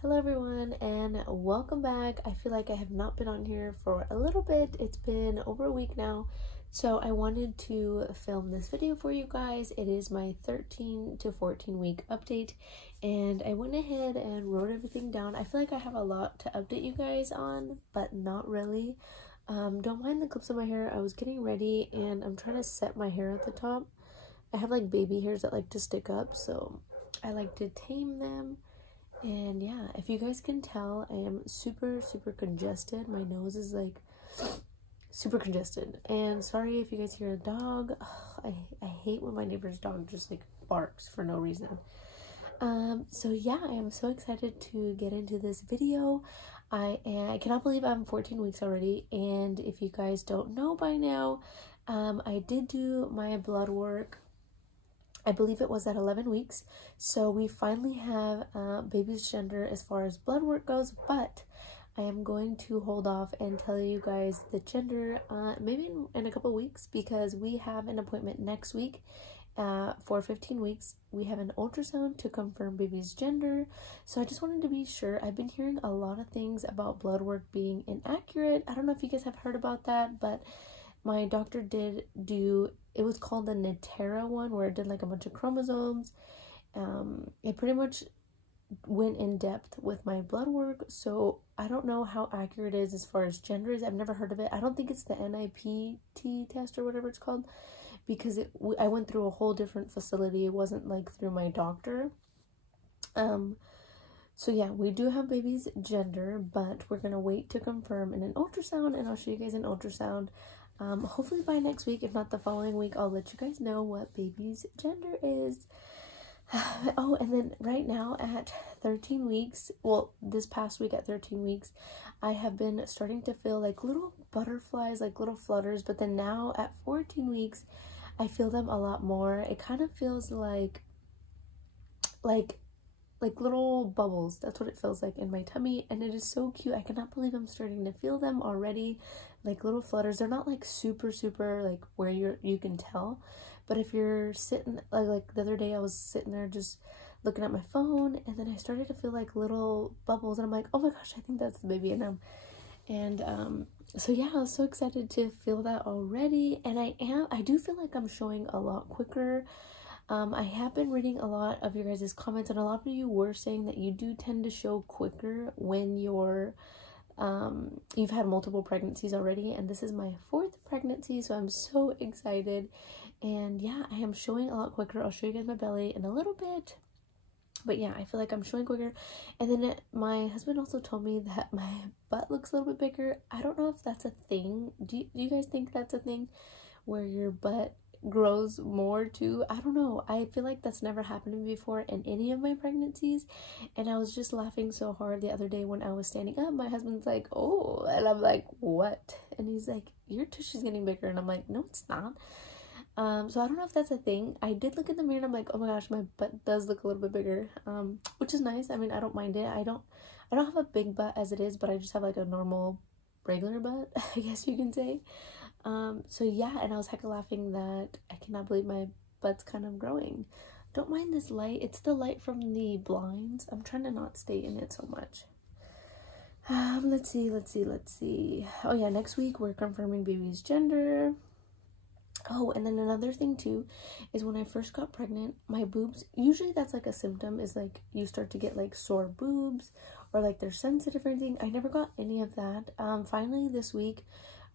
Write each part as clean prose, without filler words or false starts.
Hello everyone and welcome back. I feel like I have not been on here for a little bit. It's been over a week now. So I wanted to film this video for you guys. It is my 13 to 14 week update and I went ahead and wrote everything down. I feel like I have a lot to update you guys on, but not really. Don't mind the clips of my hair. I was getting ready and I'm trying to set my hair at the top. I have like baby hairs that like to stick up, so I like to tame them. And yeah, if you guys can tell, I am super congested. My nose is like super congested. And sorry if you guys hear a dog. Ugh, I hate when my neighbor's dog just like barks for no reason. So yeah, I am so excited to get into this video. I cannot believe I'm 14 weeks already. And if you guys don't know by now, I did do my blood work. I believe it was at 11 weeks, so we finally have baby's gender as far as blood work goes, but I am going to hold off and tell you guys the gender maybe in a couple weeks, because we have an appointment next week for 15 weeks. We have an ultrasound to confirm baby's gender, so I just wanted to be sure. I've been hearing a lot of things about blood work being inaccurate. I don't know if you guys have heard about that, but my doctor did do, it was called the Natera one, where it did like a bunch of chromosomes. It pretty much went in depth with my blood work, so I don't know how accurate it is as far as gender is. I've never heard of it. I don't think it's the NIPT test or whatever it's called, because I went through a whole different facility. It wasn't like through my doctor. So yeah, we do have baby's gender, but we're gonna wait to confirm in an ultrasound, and I'll show you guys an ultrasound. Hopefully by next week, if not the following week, I'll let you guys know what baby's gender is. Oh, and then right now at 13 weeks, well, this past week at 13 weeks, I have been starting to feel like little butterflies, like little flutters, but then now at 14 weeks, I feel them a lot more. It kind of feels like little bubbles. That's what it feels like in my tummy, and it is so cute. I cannot believe I'm starting to feel them already, like little flutters. They're not like super like where you can tell, but if you're sitting like the other day, I was sitting there just looking at my phone, and then I started to feel like little bubbles, and I'm like, oh my gosh, I think that's the baby in them. And so yeah, I was so excited to feel that already, and I do feel like I'm showing a lot quicker. I have been reading a lot of your guys' comments, and a lot of you were saying that you do tend to show quicker when you've had multiple pregnancies already, and this is my 4th pregnancy, so I'm so excited. And yeah, I am showing a lot quicker. I'll show you guys my belly in a little bit, but yeah, I feel like I'm showing quicker. And then my husband also told me that my butt looks a little bit bigger. I don't know if that's a thing. Do you guys think that's a thing, where your butt grows more too? I don't know. I feel like that's never happened to me before in any of my pregnancies, and I was just laughing so hard the other day when I was standing up. My husband's like, oh, and I'm like, what? And he's like, your tushy's getting bigger, and I'm like, no, it's not. So I don't know if that's a thing. I did look in the mirror and I'm like, oh my gosh, my butt does look a little bit bigger, which is nice. I mean, I don't mind it. I don't have a big butt as it is, but I just have like a normal regular butt, I guess you can say. So yeah, and I was hecka laughing that I cannot believe my butt's kind of growing. Don't mind this light. It's the light from the blinds. I'm trying to not stay in it so much. Let's see. Oh yeah, next week we're confirming baby's gender. Oh, and then another thing too is when I first got pregnant, my boobs, usually that's like a symptom, is like you start to get like sore boobs or like they're sensitive or anything. I never got any of that. Finally this week,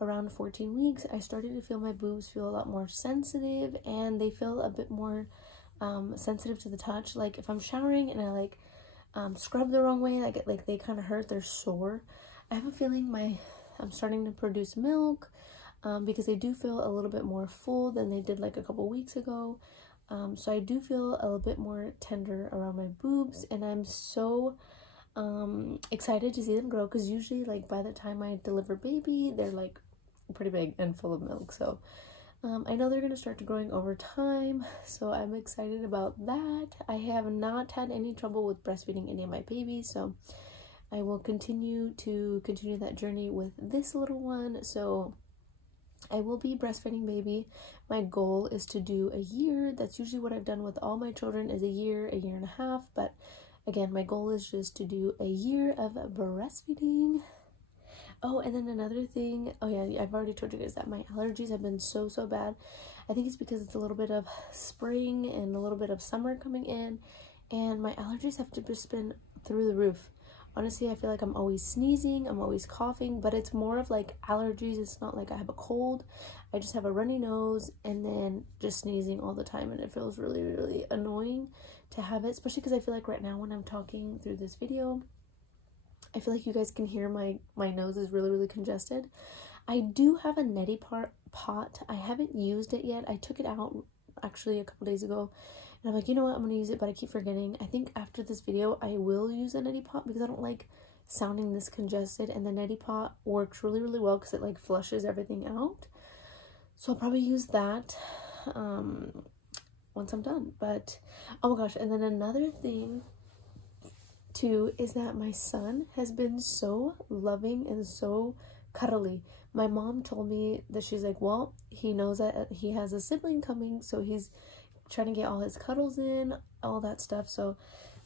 around 14 weeks, I started to feel my boobs feel a lot more sensitive, and they feel a bit more sensitive to the touch. Like if I'm showering and I like scrub the wrong way, like they kind of hurt, they're sore. I have a feeling I'm starting to produce milk, because they do feel a little bit more full than they did like a couple weeks ago. So I do feel a little bit more tender around my boobs, and I'm so excited to see them grow, because usually like by the time I deliver baby, they're like pretty big and full of milk. So I know they're going to start growing over time, so I'm excited about that. I have not had any trouble with breastfeeding any of my babies, so I will continue that journey with this little one. So I will be breastfeeding baby. My goal is to do a year. That's usually what I've done with all my children, is a year and a half, but again, my goal is just to do a year of breastfeeding. Oh, and then another thing, oh yeah, I've already told you guys that my allergies have been so bad. I think it's because it's a little bit of spring and a little bit of summer coming in, and my allergies have just been through the roof. Honestly, I feel like I'm always sneezing, I'm always coughing, but it's more of like allergies. It's not like I have a cold. I just have a runny nose and then just sneezing all the time, and it feels really annoying to have it, especially because I feel like right now when I'm talking through this video, I feel like you guys can hear my nose is really congested. I do have a neti pot. I haven't used it yet. I took it out actually a couple days ago, and I'm like, you know what, I'm gonna use it, but I keep forgetting. I think after this video I will use a neti pot because I don't like sounding this congested, and the neti pot works really well because it like flushes everything out. So I'll probably use that once I'm done. But oh my gosh, and then another thing too is that my son has been so loving and so cuddly. My mom told me that she's like, well, he knows that he has a sibling coming, so he's trying to get all his cuddles in, all that stuff. So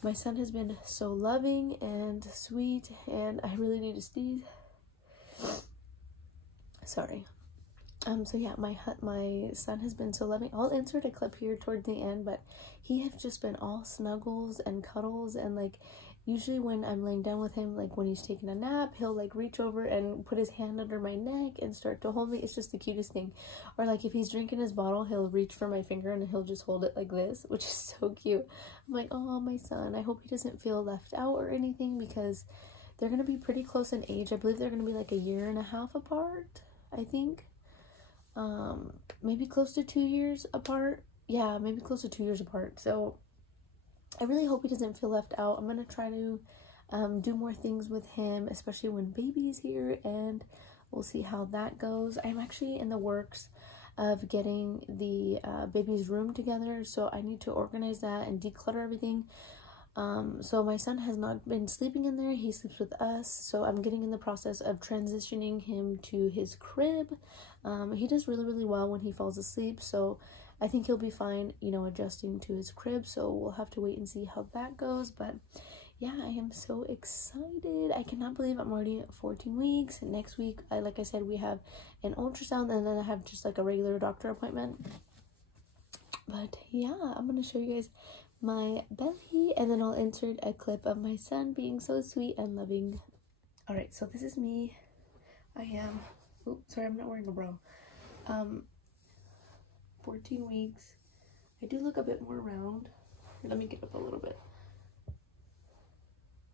my son has been so loving and sweet, and I really need to sneeze. Sorry. So yeah, my son has been so loving. I'll insert a clip here towards the end, but he has just been all snuggles and cuddles, and like usually when I'm laying down with him, like when he's taking a nap, he'll like reach over and put his hand under my neck and start to hold me. It's just the cutest thing. Or like if he's drinking his bottle, he'll reach for my finger and he'll just hold it like this, which is so cute. I'm like, oh, my son, I hope he doesn't feel left out or anything, because they're gonna be pretty close in age. I believe they're gonna be like 1.5 years apart, I think. Maybe close to 2 years apart. Yeah, maybe close to 2 years apart. So I really hope he doesn't feel left out. I'm gonna try to do more things with him, especially when baby's here, and we'll see how that goes. I'm actually in the works of getting the baby's room together, so I need to organize that and declutter everything. So my son has not been sleeping in there. He sleeps with us, so I'm getting in the process of transitioning him to his crib. He does really well when he falls asleep, so I think he'll be fine, you know, adjusting to his crib. So we'll have to wait and see how that goes. But yeah, I am so excited. I cannot believe I'm already 14 weeks. Next week, like I said, we have an ultrasound, and then I have just like a regular doctor appointment. But yeah, I'm gonna show you guys my belly, and then I'll insert a clip of my son being so sweet and loving. All right, so this is me. I am, oops, sorry, I'm not wearing a bra. 14 weeks. I do look a bit more round. Here, let me get up a little bit.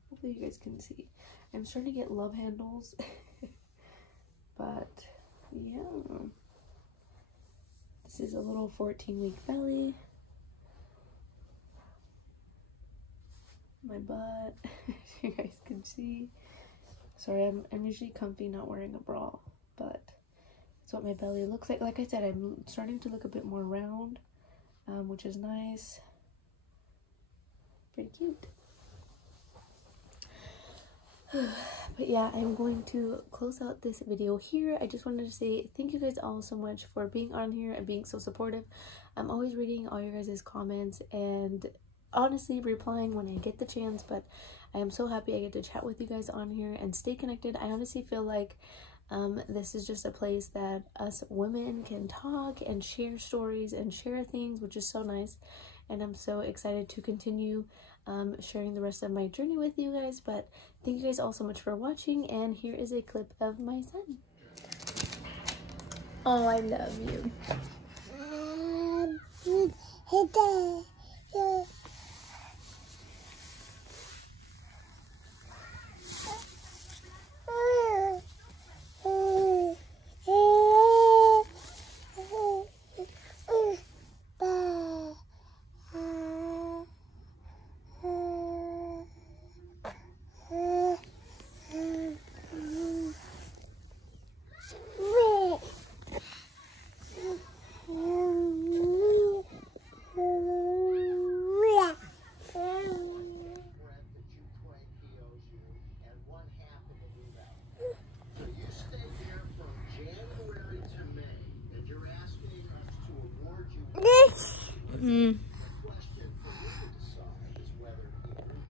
Hopefully you guys can see. I'm starting to get love handles. But yeah, this is a little 14-week belly. My butt, you guys can see. Sorry, I'm usually comfy not wearing a bra, but that's what my belly looks like. Like I said, I'm starting to look a bit more round, which is nice. Pretty cute. But yeah, I'm going to close out this video here. I just wanted to say thank you guys all so much for being on here and being so supportive. I'm always reading all your guys' comments and honestly replying when I get the chance, but I am so happy I get to chat with you guys on here and stay connected. I honestly feel like this is just a place that us women can talk and share stories and share things, which is so nice, and I'm so excited to continue sharing the rest of my journey with you guys. But thank you guys all so much for watching, and here is a clip of my son. Oh, I love you.